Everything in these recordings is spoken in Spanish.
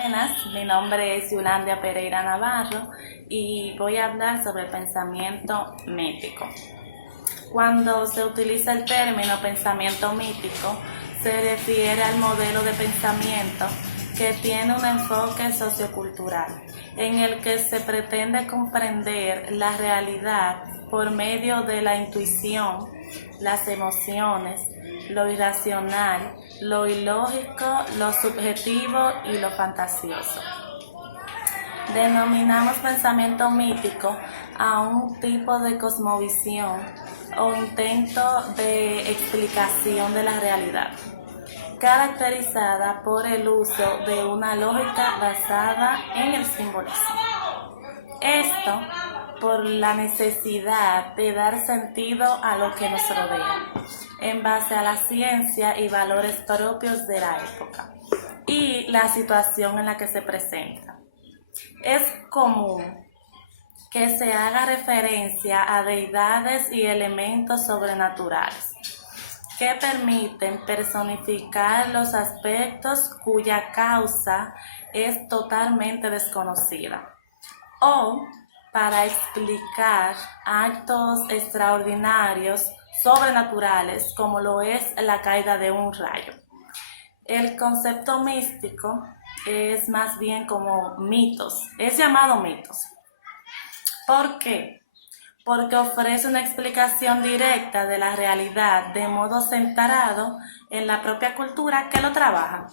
Buenas, mi nombre es Yulandia Pereira Navarro y voy a hablar sobre el pensamiento mítico. Cuando se utiliza el término pensamiento mítico, se refiere al modelo de pensamiento que tiene un enfoque sociocultural, en el que se pretende comprender la realidad por medio de la intuición, las emociones, lo irracional, lo ilógico, lo subjetivo y lo fantasioso. Denominamos pensamiento mítico a un tipo de cosmovisión o intento de explicación de la realidad, caracterizada por el uso de una lógica basada en el simbolismo. Esto por la necesidad de dar sentido a lo que nos rodea, en base a la ciencia y valores propios de la época y la situación en la que se presenta. Es común que se haga referencia a deidades y elementos sobrenaturales que permiten personificar los aspectos cuya causa es totalmente desconocida, o para explicar actos extraordinarios, sobrenaturales, como lo es la caída de un rayo. El concepto místico es más bien como mitos, es llamado mitos. ¿Por qué? Porque ofrece una explicación directa de la realidad de modo centrado en la propia cultura que lo trabaja,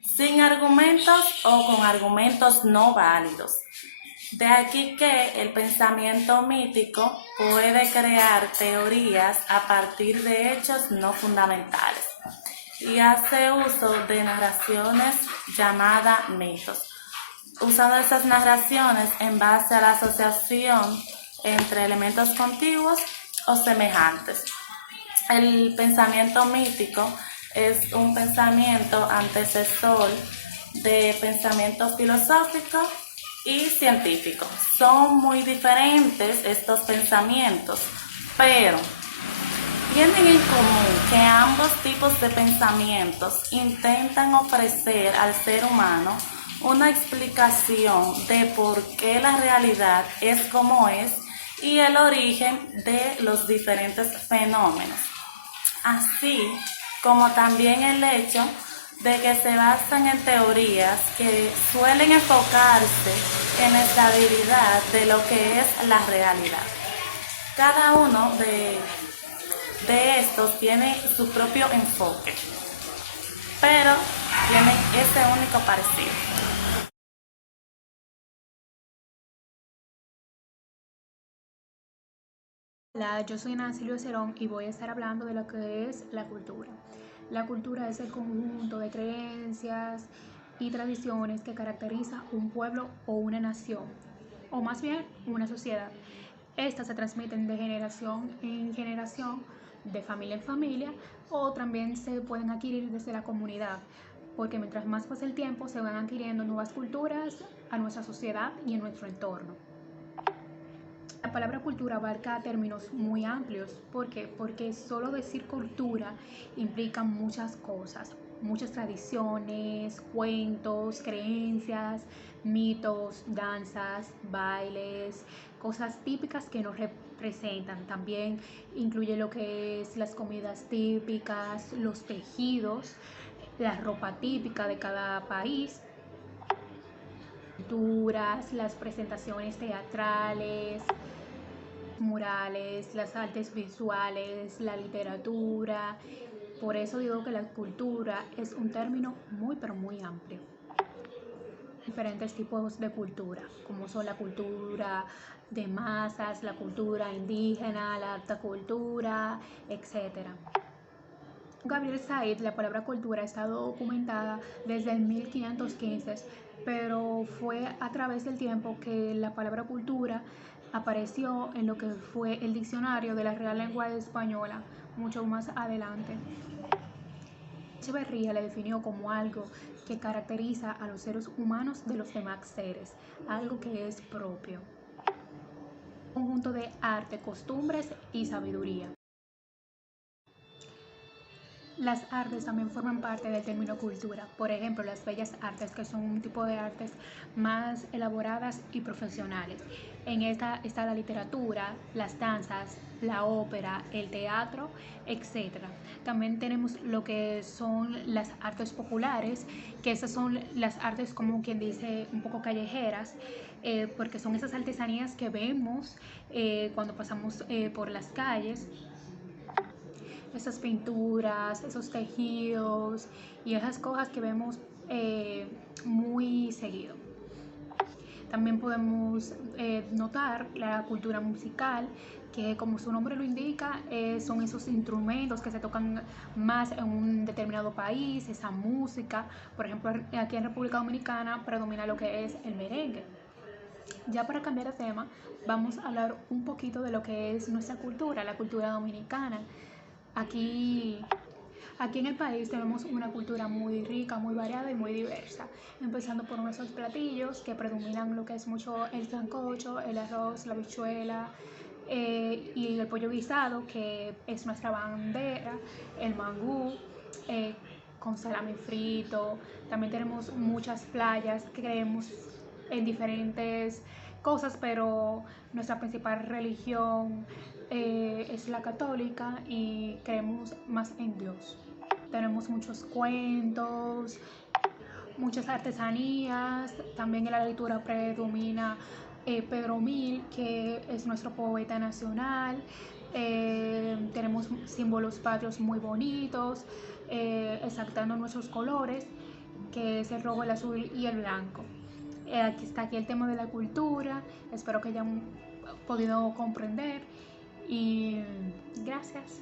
sin argumentos o con argumentos no válidos. De aquí que el pensamiento mítico puede crear teorías a partir de hechos no fundamentales y hace uso de narraciones llamadas mitos, usando esas narraciones en base a la asociación entre elementos contiguos o semejantes. El pensamiento mítico es un pensamiento antecesor de pensamiento filosófico y científico. Son muy diferentes estos pensamientos, pero tienen en común que ambos tipos de pensamientos intentan ofrecer al ser humano una explicación de por qué la realidad es como es y el origen de los diferentes fenómenos, así como también el hecho de que se basan en teorías que suelen enfocarse en la estabilidad de lo que es la realidad. Cada uno de estos tiene su propio enfoque, pero tienen ese único parecido. Hola, yo soy Nancy Cerón y voy a estar hablando de lo que es la cultura. La cultura es el conjunto de creencias y tradiciones que caracteriza un pueblo o una nación, o más bien una sociedad. Estas se transmiten de generación en generación, de familia en familia, o también se pueden adquirir desde la comunidad, porque mientras más pasa el tiempo se van adquiriendo nuevas culturas a nuestra sociedad y en nuestro entorno. La palabra cultura abarca términos muy amplios. ¿Por qué? Porque solo decir cultura implica muchas cosas, muchas tradiciones, cuentos, creencias, mitos, danzas, bailes, cosas típicas que nos representan. También incluye lo que es las comidas típicas, los tejidos, la ropa típica de cada país, culturas, las presentaciones teatrales, murales, las artes visuales, la literatura. Por eso digo que la cultura es un término muy pero muy amplio. Diferentes tipos de cultura, como son la cultura de masas, la cultura indígena, la alta cultura, etcétera. Gabriel Said, la palabra cultura está documentada desde el 1515, pero fue a través del tiempo que la palabra cultura apareció en lo que fue el diccionario de la Real Lengua Española, mucho más adelante. Echeverría le definió como algo que caracteriza a los seres humanos de los demás seres, algo que es propio. Un conjunto de arte, costumbres y sabiduría. Las artes también forman parte del término cultura. Por ejemplo, las bellas artes, que son un tipo de artes más elaboradas y profesionales. En esta está la literatura, las danzas, la ópera, el teatro, etc. También tenemos lo que son las artes populares, que esas son las artes, como quien dice, un poco callejeras, porque son esas artesanías que vemos cuando pasamos por las calles, esas pinturas, esos tejidos y esas cosas que vemos muy seguido. También podemos notar la cultura musical, que como su nombre lo indica, son esos instrumentos que se tocan más en un determinado país, esa música. Por ejemplo, aquí en República Dominicana predomina lo que es el merengue. Ya para cambiar de tema, vamos a hablar un poquito de lo que es nuestra cultura, la cultura dominicana. Aquí, aquí en el país tenemos una cultura muy rica, muy variada y muy diversa, empezando por nuestros platillos que predominan lo que es mucho el sancocho, el arroz, la habichuela y el pollo guisado, que es nuestra bandera, el mangú con salami frito. También tenemos muchas playas que creemos en diferentes cosas, pero nuestra principal religión es la católica y creemos más en Dios. Tenemos muchos cuentos, muchas artesanías. También en la lectura predomina Pedro Mil, que es nuestro poeta nacional. Tenemos símbolos patrios muy bonitos, exaltando nuestros colores, que es el rojo, el azul y el blanco. Aquí está aquí el tema de la cultura. Espero que hayan podido comprender y gracias.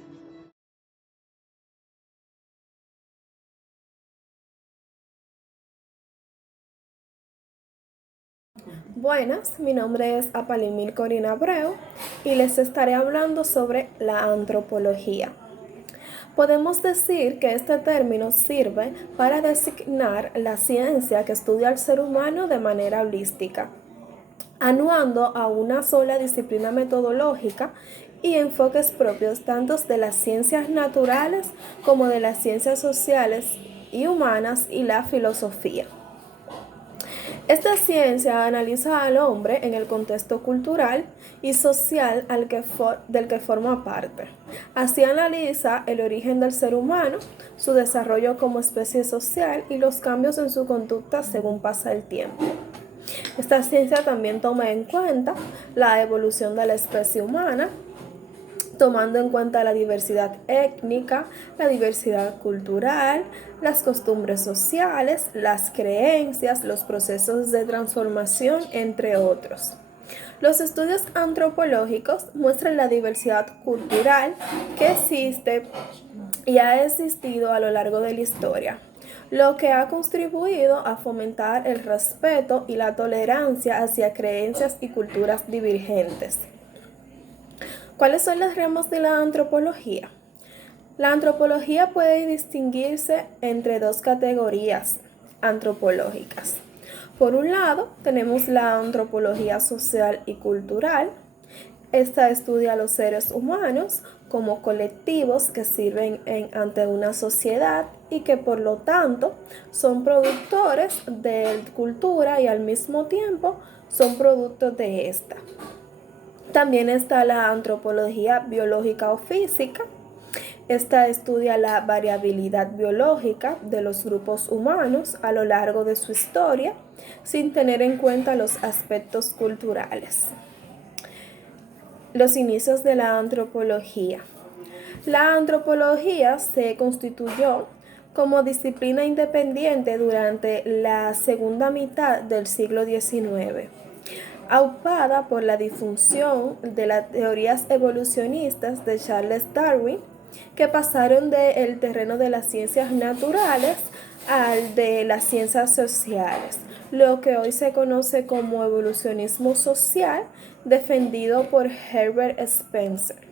Buenas, mi nombre es Apalimil Corina Abreu y les estaré hablando sobre la antropología. Podemos decir que este término sirve para designar la ciencia que estudia al ser humano de manera holística, anuando a una sola disciplina metodológica y enfoques propios tanto de las ciencias naturales como de las ciencias sociales y humanas y la filosofía. Esta ciencia analiza al hombre en el contexto cultural y social del que forma parte. Así analiza el origen del ser humano, su desarrollo como especie social y los cambios en su conducta según pasa el tiempo. Esta ciencia también toma en cuenta la evolución de la especie humana, tomando en cuenta la diversidad étnica, la diversidad cultural, las costumbres sociales, las creencias, los procesos de transformación, entre otros. Los estudios antropológicos muestran la diversidad cultural que existe y ha existido a lo largo de la historia, lo que ha contribuido a fomentar el respeto y la tolerancia hacia creencias y culturas divergentes. ¿Cuáles son las ramas de la antropología? La antropología puede distinguirse entre dos categorías antropológicas. Por un lado, tenemos la antropología social y cultural. Esta estudia a los seres humanos como colectivos que sirven ante una sociedad y que por lo tanto son productores de cultura y al mismo tiempo son productos de esta. También está la antropología biológica o física. Esta estudia la variabilidad biológica de los grupos humanos a lo largo de su historia, sin tener en cuenta los aspectos culturales. Los inicios de la antropología. La antropología se constituyó como disciplina independiente durante la segunda mitad del siglo XIX. Aupada por la difusión de las teorías evolucionistas de Charles Darwin, que pasaron del terreno de las ciencias naturales al de las ciencias sociales, lo que hoy se conoce como evolucionismo social, defendido por Herbert Spencer.